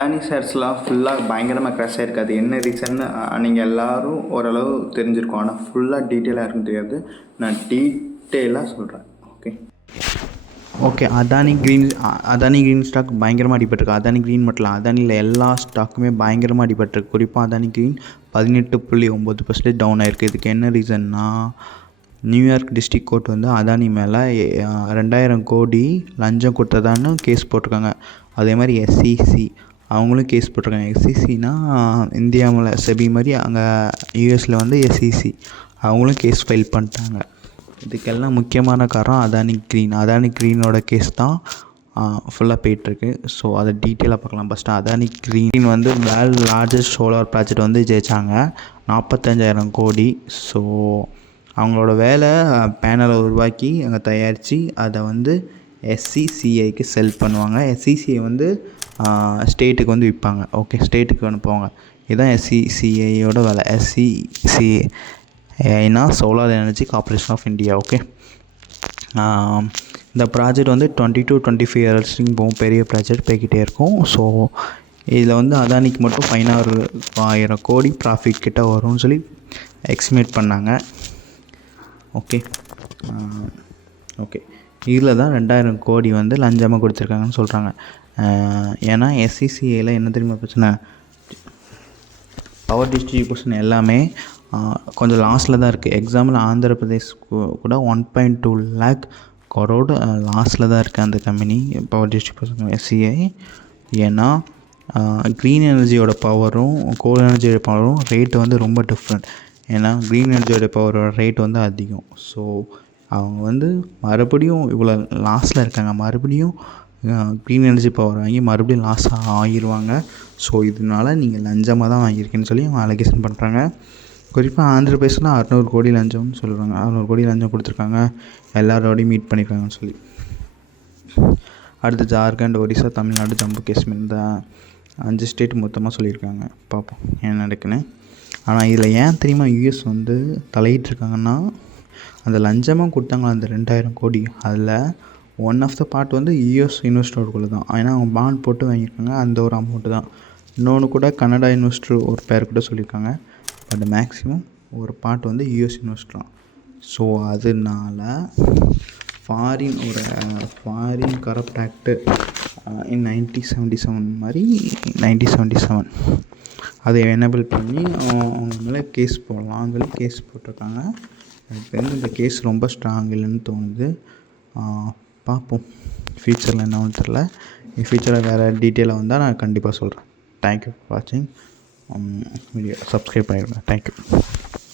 அதானி ஷேர்ஸ்லாம் ஃபுல்லாக பயங்கரமாக க்ராஷ் ஆகிருக்கு. அது என்ன ரீசன்னு நீங்கள் எல்லோரும் ஓரளவு தெரிஞ்சிருக்கோம். ஆனால் ஃபுல்லாக டீட்டெயிலாக இருக்குன்னு தெரியாது. நான் டீட்டெயிலாக சொல்கிறேன். ஓகே அதானி க்ரீன் ஸ்டாக் பயங்கரமாக அடிபட்டிருக்கு. அதானி க்ரீன் மட்டும் இல்லை, அதானியில் எல்லா ஸ்டாக்குமே பயங்கரமாக அடிபட்டிருக்கு. குறிப்பாக அதானி க்ரீன் 18.9% டவுன் ஆகிருக்கு. இதுக்கு என்ன ரீசன்னா, நியூயார்க் டிஸ்ட்ரிக்ட் கோர்ட் வந்து அதானி மேலே 2000 கோடி லஞ்சம் கொடுத்ததான்னு கேஸ் போட்டிருக்காங்க. அதே மாதிரி எஸ்இசி அவங்களும் கேஸ் போட்டிருக்காங்க. எஸ்இசினா இந்தியாவில் செபி மாதிரி அங்கே யூஎஸில் வந்து எஸ்இசி அவங்களும் கேஸ் ஃபைல் பண்ணிட்டாங்க. இதுக்கெல்லாம் முக்கியமான காரணம் அதானி க்ரீனோட கேஸ் தான் ஃபுல்லாக போயிட்டுருக்கு. ஸோ அதை டீட்டெயிலாக பார்க்கலாம். ஃபஸ்ட்டு அதானி க்ரீன் வந்து வேர்ல்டு லார்ஜஸ்ட் சோலார் ப்ராஜெக்ட் வந்து ஜெயித்தாங்க, 45,000 கோடி. ஸோ அவங்களோட வேலை பேனலை உருவாக்கி அங்கே தயாரித்து அதை வந்து எஸ்சிசிஐக்கு செல் பண்ணுவாங்க. எஸ்சிசிஐ வந்து ஸ்டேட்டுக்கு வந்து விற்பாங்க. ஓகே, ஸ்டேட்டுக்கு அனுப்புவாங்க. இதுதான் எஸ்சிசிஐயோட வேலை. எஸ்சிசிஐனா solar energy corporation of India. Okay, இந்த ப்ராஜெக்ட் வந்து 20 to 25 இயர்ஸ்க்கு போகும். பெரிய ப்ராஜெக்ட் போய்கிட்டே இருக்கும். ஸோ இதில் வந்து அதானிக்கு மட்டும் 16,000 கோடி ப்ராஃபிட் கிட்ட வரும்னு சொல்லி எக்ஸ்டிமேட் பண்ணாங்க. ஓகே, இதில் தான் 2000 கோடி வந்து லஞ்சமாக கொடுத்துருக்காங்கன்னு சொல்கிறாங்க. ஏன்னா எஸ்சிசிஐயில் என்ன தெரியுமா பிரச்சனை, பவர் டிஸ்ட்ரிபியூஷன் எல்லாமே கொஞ்சம் லாஸில் தான் இருக்குது. எக்ஸாம்பிள் ஆந்திர பிரதேஷ் கூட 1.2 lakh crore லாஸில் தான் இருக்குது அந்த கம்பெனி, பவர் டிஸ்ட்ரிபியூஷன் எஸ்சிஐ. ஏன்னா க்ரீன் எனர்ஜியோட பவரும் கோல் எனர்ஜியோட பவரும் ரேட்டு வந்து ரொம்ப டிஃப்ரெண்ட். ஏன்னா க்ரீன் எனர்ஜியோட பவரோட ரேட் வந்து அதிகம். ஸோ அவங்க வந்து மறுபடியும் இவ்வளோ லாஸில் இருக்காங்க, மறுபடியும் க்ரீன் எனர்ஜி பவர் வாங்கி மறுபடியும் லாஸ் ஆகிடுவாங்க. ஸோ இதனால நீங்கள் லஞ்சமாக தான் வாங்கியிருக்கேன்னு சொல்லி அவங்க அலகேஷன் பண்ணுறாங்க. குறிப்பாக ஆந்திர பிரதேஷ்னா 600 கோடி லஞ்சம்னு சொல்கிறாங்க. 600 கோடி லஞ்சம் கொடுத்துருக்காங்க, எல்லாரோடையும் மீட் பண்ணியிருக்காங்கன்னு சொல்லி. அடுத்து ஜார்க்கண்ட், ஒடிசா, தமிழ்நாடு, ஜம்மு காஷ்மீர், இந்த 5 ஸ்டேட் மொத்தமாக சொல்லியிருக்காங்க. பார்ப்போம் என்ன நடக்குன்னு. ஆனால் இதில் ஏன் தெரியுமா யூஎஸ் வந்து தலையிட்ருக்காங்கன்னா, அந்த லஞ்சமாக கொடுத்தாங்களா அந்த 2000 கோடி, அதில் ஒன் ஆஃப் த பார்ட் வந்து யூஎஸ் இன்வெஸ்டருக்குள்ளே தான். ஏன்னா அவங்க பாண்ட் போட்டு வாங்கியிருக்காங்க, அந்த ஒரு அமௌண்ட்டு தான். இன்னொன்று கூட கனடா இன்வெஸ்டர் ஒரு பேர் கூட சொல்லியிருக்காங்க. பட் மேக்ஸிமம் ஒரு பார்ட் வந்து யூஎஸ் இன்வெஸ்டர் தான். ஸோ அதனால ஃபாரின் கரப்ட் ஆக்ட்டு இன் 1977 மாதிரி 1977 அதை எனேபிள் பண்ணி அவங்க மேலே கேஸ் போடலாம்னு சொல்லி கேஸ் போட்டிருக்காங்க. எனக்கு தெரிஞ்சு இந்த கேஸ் ரொம்ப ஸ்ட்ராங் இல்லைன்னு தோணுது. பார்ப்போம் ஃப்யூச்சரில் என்ன ஒன்று தெரில. ஃப்யூச்சரில் வேறு டீட்டெயிலாக வந்தால் நான் கண்டிப்பாக சொல்கிறேன். தேங்க்யூ ஃபார் வாட்சிங். வீடியோ சப்ஸ்கிரைப் பண்ணிடுங்க. தேங்க்யூ.